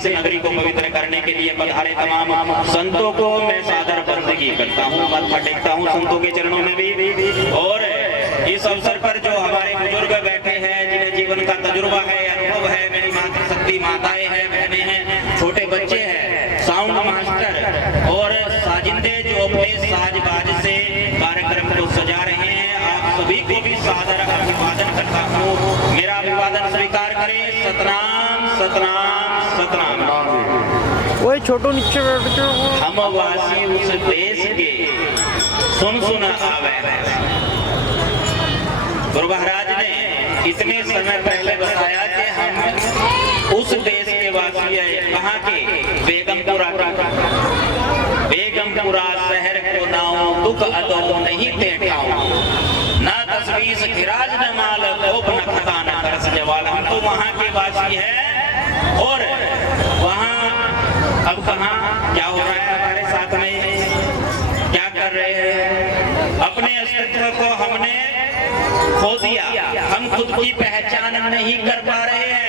इस नगरी को पवित्र करने के लिए पधारे तमाम संतों को मैं सादर बंदगी करता हूँ, मत्था टेकता हूँ संतों के चरणों में भी। और इस अवसर पर जो हमारे बुजुर्ग बैठे हैं, जिन्हें जीवन का तजुर्बा है, अनुभव है, मेरी मातृशक्ति माताएं हैं, बहनें हैं, छोटे बच्चे हैं, साउंड मास्टर और साजिंदे जो अपने साज बाज से कार्यक्रम को सजा रहे हैं, आप सभी को भी सादर अभिवादन करता हूँ। मेरा अभिवादन स्वीकार करें। सतनाम सतनाम सतनाम। वही छोटू नीचे बैठते हम वासी उस देश के सुन सुन आवे। गुरु महाराज ने इतने समय पहले बताया कि हम उस देश के वासी है। कहाँ के? बेगमपुरा शहर को नाऊ दुख अदो नहीं पेटाऊं, ना तस्वीर खिराज न माल कोप न खता न करस जवाल। हम तो वहाँ के वासी है। और वहाँ अब कहाँ क्या हो रहा है हमारे साथ में, क्या कर रहे हैं? अपने अस्तित्व को हमने खो दिया, हम खुद की पहचान नहीं कर पा रहे हैं।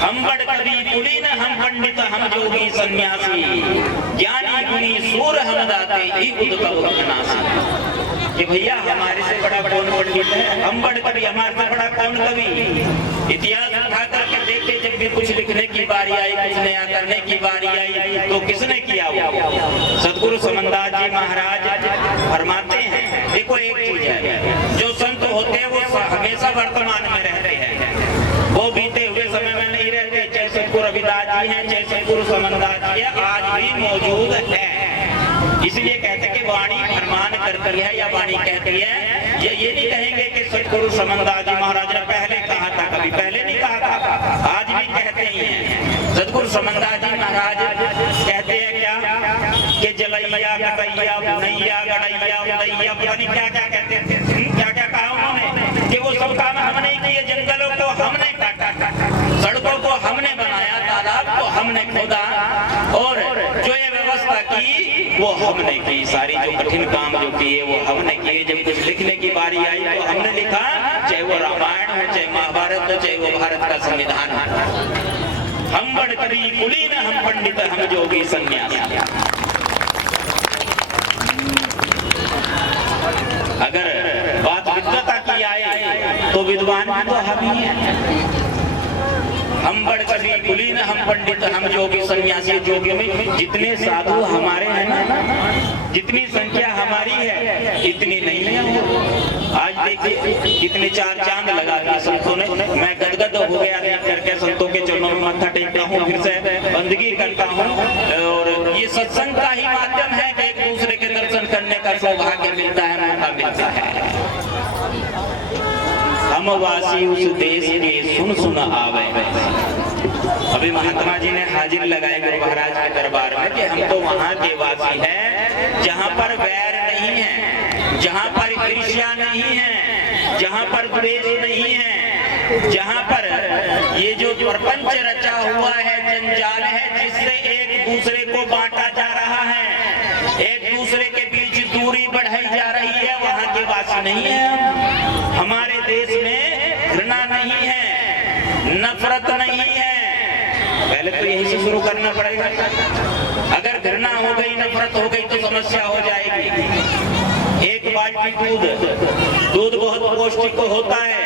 हम बड़ कवि कुलीन, हम पंडित, हम जोगी सन्यासी, ज्ञानी गुणी सूर हम दाते ही उद्भव नासी। कि भैया हमारे से बड़ा कौन पंडित है? हम बड़ कवि, हमारे से बड़ा कौन कवि? इतिहास उठा करके देखे, जब भी कुछ लिखने की बारी आई, कुछ नया करने की बारी आई, तो किसने किया? सदगुरु समनदास जी महाराज फरमाते हैं, देखो एक चीज है, जो संत होते हैं वो हमेशा वर्तमान में रहते हैं, वो बीते हुए समय में नहीं रहते। चाहे सदगुरु रविदास जी हैं, चाहे सदगुरु समनदास जी है, आज भी मौजूद है। इसलिए कहते कि वाणी फरमान करती है या वाणी कहती है। ये नहीं कहेंगे कि सदगुरु समनदास जी महाराज ने पहले कहा था, कभी पहले नहीं कहा था, आज भी कहते ही हैं। सदगुरु समनदास जी महाराज कहते हैं क्या कि जलैया कटैया बुनैया गड़ैया उदैया, पता नहीं क्या क्या कहते थे, क्या क्या कहा उन्होंने कि वो सब काम हमने किए, जंगलों को हमने काटा, सड़कों को हमने बनाया, तालाब को हमने खोदा, और जो ये व्यवस्था की वो हमने की। सारी जो कठिन काम जो किए वो हमने किए। जब कुछ लिखने की बारी आई तो हमने लिखा, चाहे वो रामायण हो, चाहे महाभारत हो, चाहे वो भारत का संविधान हो। हम बड़ कवि कुलीन, हम पंडित, हम जोगी सन्यासी। अगर बात विद्वता की आए तो विद्वान तो हम ही हैं। हम बड़ कवि कुलीन, हम पंडित, हम जोगी सन्यासी। जोगी में जितने साधु हमारे हैं ना, जितनी संख्या हमारी है इतनी नहीं है। आज देखिए कितने चार चांद लगा दिए संतों ने। मैं गदगद हो गया देख करके। संतों के चरणों में माथा टेकता हूँ, फिर से बंदगी करता हूँ। और ये सत्संग का ही माध्यम है कि एक दूसरे के दर्शन करने का सौभाग्य मिलता है, मौका मिलता है। हम वासी उस देश के सुन सुन आवे। अभी महात्मा जी ने हाजिर लगाए गुरु महाराज के दरबार में कि हम तो वहाँ के वासी हैं जहाँ पर वैर नहीं है, जहाँ पर ईर्ष्या नहीं है, जहाँ पर द्वेष नहीं है, जहाँ पर ये जो प्रपंच रचा हुआ है, जंजाल है, जिससे एक दूसरे को बांटा जा रहा है, एक दूसरे के बीच दूरी बढ़ाई जा रही है, वहाँ के वासी नहीं है। हमारे देश में घृणा नहीं है, नफरत नहीं है। पहले तो यहीं से शुरू करना पड़ेगा। अगर घृणा हो गई, नफरत हो गई तो समस्या हो जाएगी। एक बाल्टी दूध बहुत पौष्टिक होता है,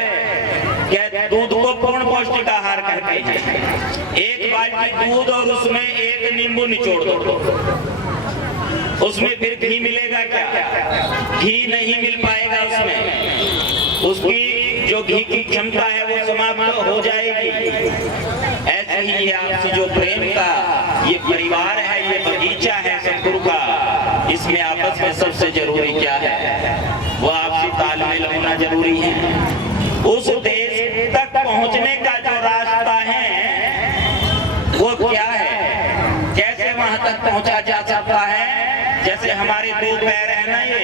क्या दूध को पूर्ण पौष्टिक आहार कहते हैं। एक बाल्टी दूध और उसमें एक नींबू निचोड़ दो, उसमें फिर घी मिलेगा क्या? घी नहीं मिल पाएगा उसमें। उसकी जो घी की क्षमता है वो समाप्त हो जाएगी। ऐसे ही ये आपसे जो प्रेम का ये परिवार है, ये बगीचा है सतगुरु का, इसमें आपस में सबसे जरूरी क्या है? वो आपसी तालमेल होना जरूरी है। उस देश तक पहुंचने का जो रास्ता है वो क्या है? कैसे वहां तक पहुंचा जा सकता है? जैसे हमारे दो पैर है ना, ये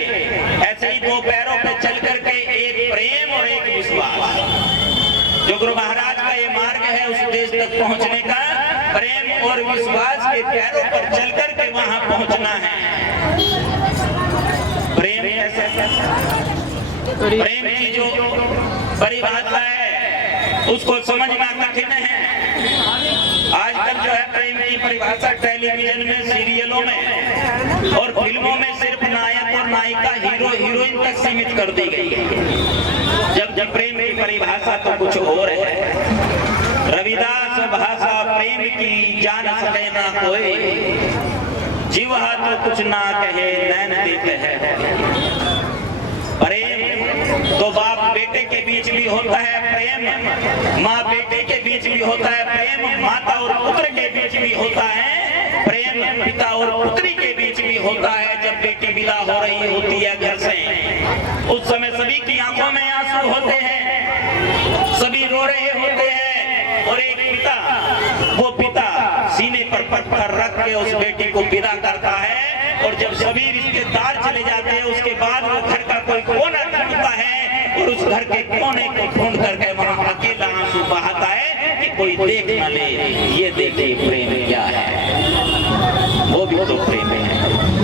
ऐसे ही दो पैरों पे चल करके एक प्रेम और एक विश्वास। जो गुरु महाराज का ये मार्ग है उस देश तक पहुंचने का, प्रेम और विश्वास के पैरों पर चल करके वहां पहुंचना है। प्रेम कैसे? प्रेम की जो परिभाषा है उसको समझना कठिन है। आजकल जो है परिभाषा टेलीविजन में, सीरियलों में और फिल्मों में सिर्फ नायक और नायिका, हीरो हीरोइन तक सीमित कर दी गई है, जबकि प्रेम की परिभाषा तो कुछ और है। रविदास भाषा प्रेम की जान सके ना कोई, जीवा तो कुछ ना कहे नैन देते हैं। प्रेम तो बाप बेटे के बीच भी होता है प्रेम, माँ बेटे के बीच भी होता है प्रेम, माता और पुत्र के बीच भी होता है प्रेम, पिता और पुत्री के बीच भी होता है। जब बेटी विदा हो रही होती है घर से, उस समय सभी की आंखों में आंसू होते हैं, सभी रो रहे होते हैं, और एक पिता, वो पिता सीने पर पत्थर रख के उस बेटी को विदा करता है। और जब सभी रिश्तेदार चले जाते हैं, उसके बाद वो घर का कोई कोना ढूंढता है और उस घर के कोने को ढूंढ करके वहां अकेला आंसू बहाता है कि कोई देख न ले, ये देखिए प्रेम क्या है, वो भी तो प्रेम है।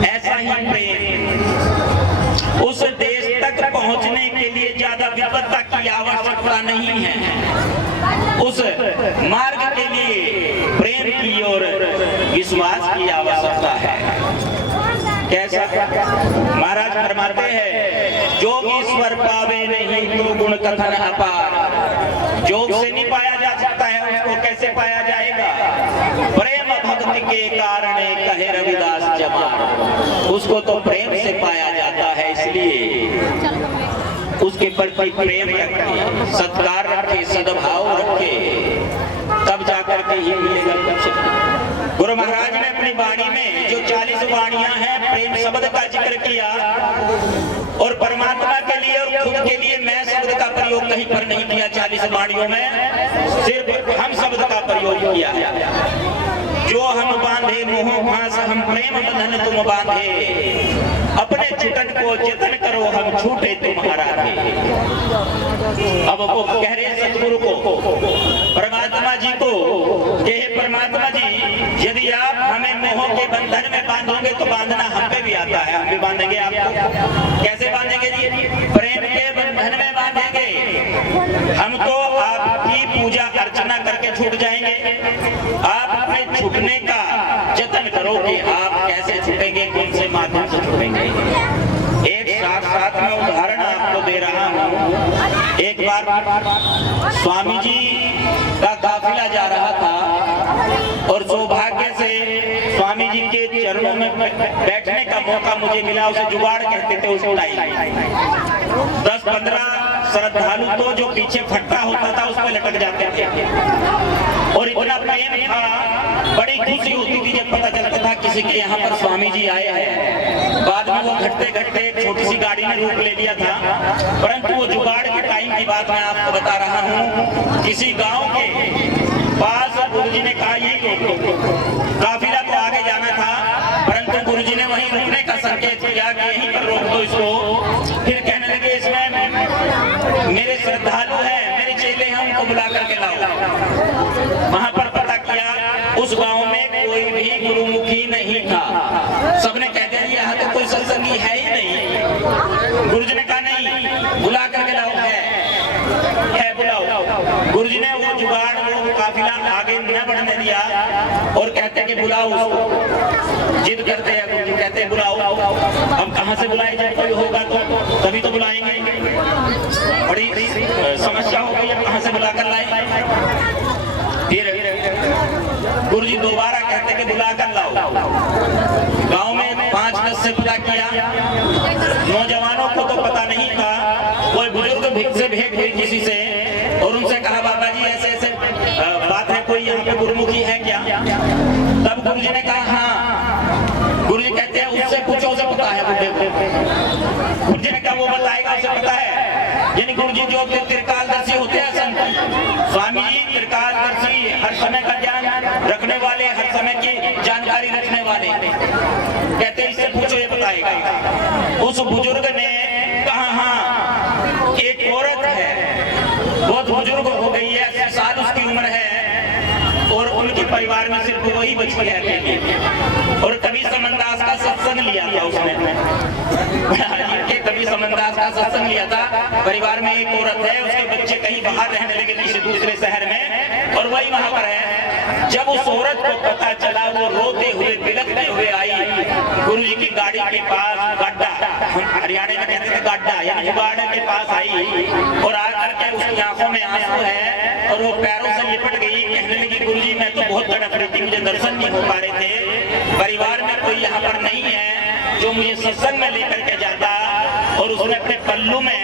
ऐसा ही प्रेम उस देश तक पहुंचने के लिए ज्यादा विपत्ता की आवश्यकता नहीं है, उस मार्ग के लिए प्रेम की और विश्वास की आवश्यकता है। कैसा? महाराज फरमाते हैं, जोग ईश्वर पावे नहीं तो गुण कथन अपार। जोग से नहीं पाया जा सकता है, उसको कैसे पाया जाएगा? प्रेम भक्ति के कारण कहे रविदास जमार, उसको तो प्रेम से पाया जाता है। इसलिए उसके प्रति प्रेम रखे, सत्कार रखे, सद्भाव रखे, तब जाकर के ये मिलेगा कुछ। गुरु महाराज ने अपनी वाणी में जो 40 वाणियां हैं, प्रेम शब्द का जिक्र किया, और परमात्मा के लिए और खुद के लिए मैं शब्द का प्रयोग कहीं पर नहीं किया। 40 वाणियों में सिर्फ हम शब्द का प्रयोग किया। जो हम बांधे मोह फांस, हम प्रेम बंधन तुम बांधे, अपने छुटन को जतन करो, हम छूटे तुम्हारा थे। अब वो कह रहे सतगुरु को, परमात्मा जी को, कि परमात्मा जी, यदि आप हमें मोह के बंधन में बांधोगे तो बांधना हम पे भी आता है, हम भी बांधेंगे आपको। कैसे बांधेंगे जी? प्रेम के बंधन में बांधेंगे। हम तो आपकी पूजा अर्चना करके छूट जाएंगे, आप अपने छूटने का जतन करो कि आप कैसे छूटेंगे, कौन से माध्यम से छूटेंगे। एक साथ में उदाहरण आपको दे रहा हूँ। एक बार स्वामी जी का काफिला जा रहा था और सौभाग्य से स्वामी जी के चरणों में बैठने का मौका मुझे मिला। उसे जुगाड़ कहते थे उस टाइम। 10-15 श्रद्धालु तो जो पीछे फट्टा होता था उस पर लटक जाते थे, और इतना प्रेम था, बड़ी खुशी होती थी जब पता चलता था किसी के यहाँ पर स्वामी जी आए हैं। बाद में वो घटते घटते एक छोटी सी गाड़ी में रूप ले लिया था, परंतु वो जुगाड़ के टाइम की बात मैं आपको बता रहा हूँ। किसी गांव के पास गुरुजी ने कहा यही काफिला को आगे जाना था, परंतु गुरुजी ने वहीं रुकने का संकेत किया कि यहीं पर रोक दो इसको। फिर कहने लगे, इसमें मेरे श्रद्धालु हैं, मेरे चेले हैं, उनको बुला करके लाओ। वहां पर पता किया उस गांव में कोई भी गुरुमुखी नहीं था। सबने कह दिया यहाँ तो कोई सत्संगी है ही नहीं। गुरुजी ने कहा नहीं, बुला करके लाओ, है बुलाओ। गुरुजी ने वो जुगाड़, वो काफिला आगे न बढ़ने दिया और कहते कि बुलाओ उसको। जिद करते हैं गुरुजी, कहते हैं बुलाओ। हम कहाँ से बुलाए, जब कोई होगा तो तभी तो बुलाएंगे। बड़ी समस्या हो गई, अब कहाँ से बुला कर लाए। फिर गुरुजी दोबारा कहते कि बुला कर लाओ। गांव में 5-10 से पता किया, नौजवानों को तो पता नहीं था। कोई बुजुर्ग भिख से भेंट हुई किसी से और उनसे कहा, बाबा जी ऐसे ऐसे बात है, कोई यहाँ पे गुरुमुखी है क्या? तब गुरुजी ने कहा हाँ। गुरुजी कहते हैं उससे पूछो, उसे पता है बुढ़े को। गुरुजी ने कहा वो बताएगा, उसे पता है। यानी गुरुजी जो त्रिकालदर्शी होते हैं संत, स्वामी जी त्रिकालदर्शी, हर समय का ज्ञान रखने वाले, हर समय की जानकारी रखने वाले। कहते इससे पूछो, ये बताएगा। उस बुजुर्ग ने कहा हाँ, एक औरत है, बहुत बुजुर्ग हो गई है, 80 साल उसकी उम्र है, और उनके परिवार में सिर्फ वही बची है। और कभी समनदास का सत्संग लिया था उसने, कभी समनदास का सत्संग लिया था। परिवार में एक औरत है, उसके बच्चे कहीं बाहर रहने लगे किसी दूसरे शहर में, और वही वहां पर है। जब उस औरत को पता चला, वो रोते हुए बिलखते हुए आई गुरुजी की गाड़ी के पास, गड्ढा, हरियाणा में कहते थे गड्ढा, यानी जुगाड़ के पास आई और आकर के उसकी आंखों में आंसू है और वो पैरों से लिपट गई। कहने लगी गुरुजी मैं तो बहुत तड़प रही थी, मुझे दर्शन नहीं हो पा रहे थे, परिवार में कोई यहाँ पर नहीं है जो मुझे सत्संग में लेकर के जाता। और उसने अपने पल्लू में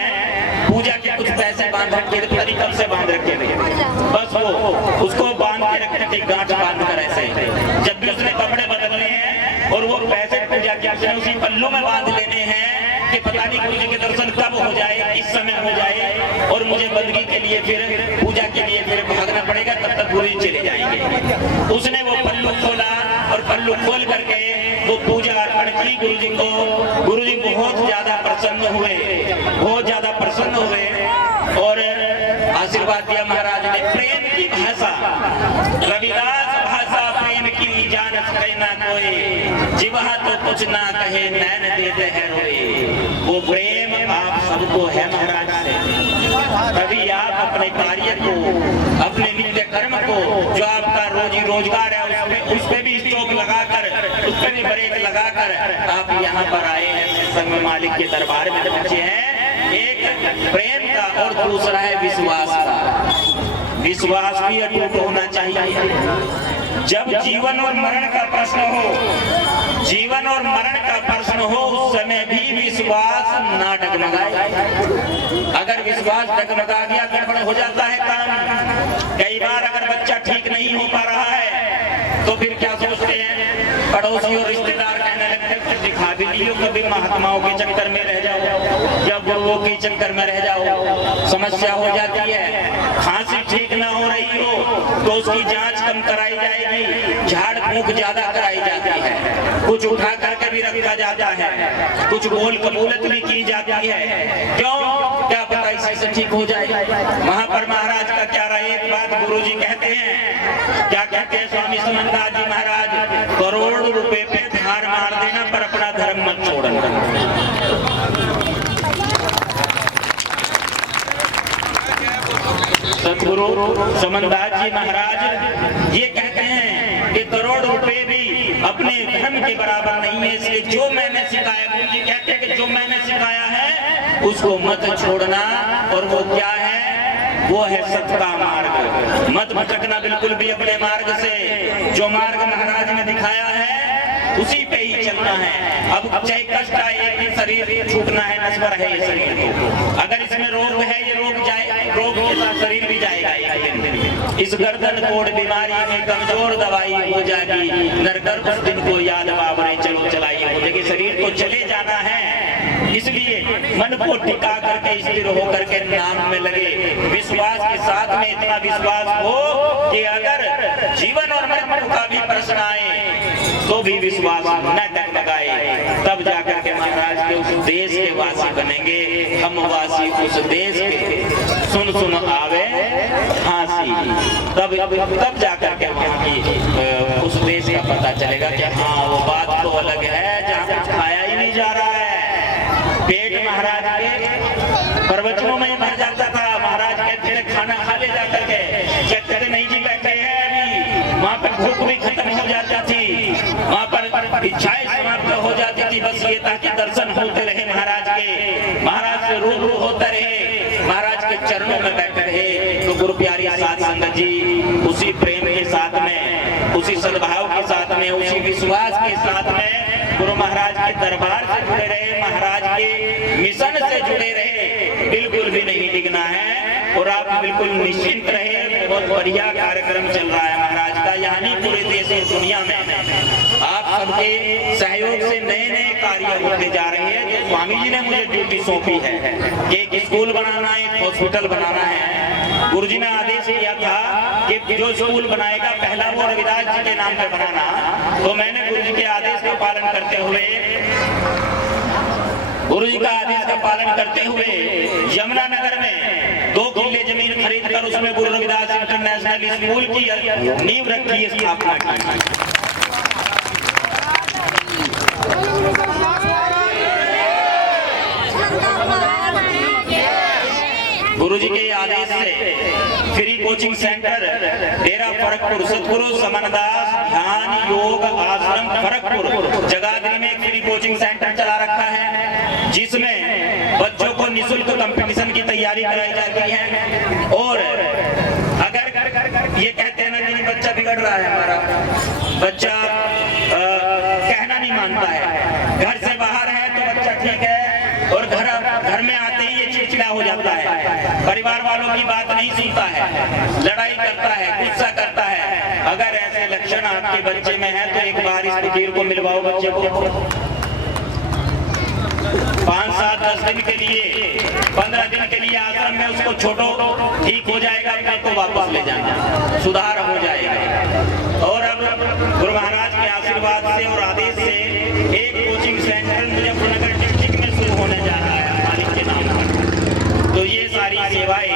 पूजा के कुछ पैसे बांध रखे थे, पता नहीं कब से बांध रखे थे, बस वो उसको बांध के रखते थे, गांठ बांध कर ऐसे। जब भी उसने कपड़े बदलने हैं और वो पैसे पूजा के उसने उसी पल्लू में बांध लेने हैं कि पता नहीं गुरुजी के दर्शन कब हो जाए, किस समय हो जाए और मुझे बंदगी के लिए फिर पूजा के लिए फिर भागना पड़ेगा, तब तक गुरुजी चले जाएंगे। उसने वो पल्लू खोला और पल्लू खोल करके वो पूजा अर्पण की गुरुजी को। गुरुजी बहुत ज्यादा प्रसन्न हुए, बहुत ज्यादा प्रसन्न हुए और आशीर्वाद दिया महाराज ने। प्रेम की भाषा, रविदास भाषा प्रेम की जान सके ना कोई, जिवा तो कुछ ना कहे नैन देते हैं रोए। वो प्रेम आप सबको है महाराज से, तभी आप अपने कार्य को, अपने नित्य कर्म को, जो आपका रोजी रोजगार है उस पे भी स्टॉप लगाकर, उस पे भी ब्रेक लगाकर आप यहाँ पर आए हैं, संग मालिक के दरबार में पहुंचे हैं। एक प्रेम का और दूसरा है विश्वास का। विश्वास भी अटूट होना चाहिए। जब जीवन और मरण का प्रश्न हो, जीवन और मरण का प्रश्न हो, उस समय भी विश्वास ना डगमगाए। अगर विश्वास डगमगा गया गड़बड़ हो जाता है काम। कई बार अगर बच्चा ठीक नहीं हो पा रहा है तो फिर क्या सोचते हैं, पड़ोसी और रिश्तेदार कहने लगते हैं दिखा भी लियो, कभी महात्माओं के चक्कर में रह जाओ या गुरुओं के चक्कर में रह जाओ, समस्या हो जाती है। खांसी ठीक ना हो रही हो तो उसकी जांच कम कराई जाएगी, झाड़ फूंक ज्यादा कराई जाती है, कुछ उठा करके भी रखा जाता है, कुछ बोल कबूलत भी की जाती है। क्यों? क्या पता इसी से ठीक हो जाए। वहां पर महाराज का क्या रहा, एक बात गुरुजी कहते हैं, क्या कहते हैं स्वामी सुमनदास जी महाराज, करोड़ रुपए पे धार मार देना पर अपना धर्म मत छोड़ना। सतगुरु सुमनदास जी महाराज ये कहते हैं कि करोड़ रुपए भी अपने धर्म के बराबर नहीं है, इसलिए जो मैंने सिखाया, गुरु जी कहते हैं कि जो मैंने सिखाया है उसको मत छोड़ना। और वो क्या है? वो है सत का मार्ग। मत भटकना बिल्कुल भी अपने मार्ग से। जो मार्ग महाराज ने दिखाया है उसी पे ही चलना है। अब चाहे कष्ट आए, एक दिन शरीर छूटना है, नश्वर है ये शरीर को। अगर इसमें रोग है, ये रोग जाए, रोग के साथ शरीर भी जाएगा एक दिन। इस गर्दन कोड़ बीमारी में कमजोर दवाई हो जाएगी, नरकर उस दिन को याद बाबरे चलो चलाइए हो जाएगी। शरीर को चले जाना है, इसलिए मन को टिका करके स्थिर होकर के नाम में लगे। विश्वास के साथ में इतना विश्वास हो कि अगर जीवन और मृत्यु का भी प्रश्न आए तो भी विश्वास न डगमगाए, तब जाकर के महाराज के उस देश के वासी बनेंगे। हम वासी उस देश के, सुन सुन आवे हाँसी, तब जाकर के वहाँ की उस देश का पता चलेगा कि हाँ वो बात तो अलग है जहाँ कुछ खाया ही नहीं जा रहा है। पेट महाराज के प्रवचनों में भर जाता था। महाराज कहते थे खाना खा ले जाकर के, कहते थे नहीं जी बैठे हैं अभी, वहाँ पर भूख भी खत्म हो जाती थी, वहाँ पर इच्छाएं समाप्त हो जाती थी। बस ये ताकि दर्शन होते रहे महाराज के, महाराज से रूबरू होते रहे, महाराज के चरणों में बैठे रहे। तो गुरु प्यारी साध संगत जी उसी प्रेम के साथ में, उसी सद्भाव के साथ में, उसी विश्वास के साथ में गुरु महाराज के दरबार से जुड़े रहे, महाराज के मिशन से जुड़े रहे। बिल्कुल भी नहीं डिगना है और आप बिल्कुल निश्चिंत रहे। बहुत बढ़िया कार्यक्रम चल रहा है महाराज का, यानी पूरे देश और दुनिया में आप सबके सहयोग से नए नए कार्य होते जा रहे हैं। जो स्वामी जी ने मुझे ड्यूटी सौंपी है कि एक स्कूल बनाना है, एक हॉस्पिटल बनाना है। गुरु जी ने आदेश किया था कि जो स्कूल बनाएगा पहला वो रविदास जी के नाम पे बनाना। तो मैंने गुरु जी के आदेश का पालन करते हुए, गुरु जी का आदेश का पालन करते हुए यमुनानगर में 2 किले जमीन खरीद कर उसमें गुरु रविदास इंटरनेशनल स्कूल की नींव रखी, स्थापना की। गुरु जी के आदेश से फ्री कोचिंग सेंटर डेरा फरकपुर सतगुरु समनदास ध्यान योग आश्रम फरकपुर जगाधरी में एक फ्री कोचिंग सेंटर चला रखा है, जिसमें बच्चों को निःशुल्क कंपटीशन की तैयारी कराई जाती है। और अगर ये कहते हैं ना कि बच्चा बिगड़ रहा है, हमारा बच्चा कहना नहीं मानता है, घर से बाहर है तो बच्चा ठीक है और घर में आते ही ये चिड़चिड़ा हो जाता है, परिवार वालों की बात नहीं सुनता है, लड़ाई करता है, गुस्सा करता है। अगर ऐसे लक्षण आपके बच्चे में है तो एक बार इस कुटीर को मिलवाओ बच्चे को। 5, 7, 10 दिन के लिए, 15 दिन के लिए आश्रम में उसको छोड़ो, ठीक हो जाएगा, फिर तो वापस ले जाना, सुधार हो जाएगा। और अब गुरु महाराज के आशीर्वाद से और आदेश से एक कोचिंग सेंटर मुजफ्फरनगर डिस्ट्रिक्ट में शुरू होने जा रहा है मालिक के नाम पर। तो ये सारी सेवाएं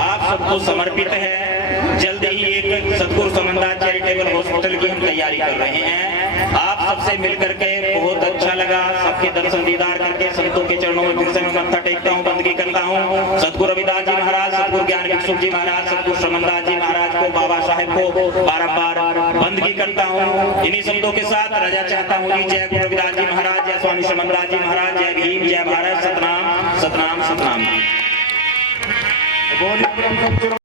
आप सबको समर्पित है। जल्द ही एक सतगुरु समनदास चैरिटेबल हॉस्पिटल की हम तैयारी कर रहे हैं। आप सबसे मिलकर के बहुत अच्छा लगा, सबके दर्शन दीदार करके संतों के चरणों में फिर से मैं मत्था टेकता हूँ, बंदगी करता हूँ। सतगुरु रविदास जी महाराज, सतगुरु ज्ञान भिक्षु जी महाराज, सतगुरु समनदास जी महाराज को, बाबा साहेब को बारंबार बंदगी करता हूँ। इन्हीं शब्दों के साथ रजा चाहता हूँ जी। जय गुरु रविदास जी महाराज, जय स्वामी समनदास जी महाराज, जय भीम, जय भारत, सतनाम सतनाम सतनाम।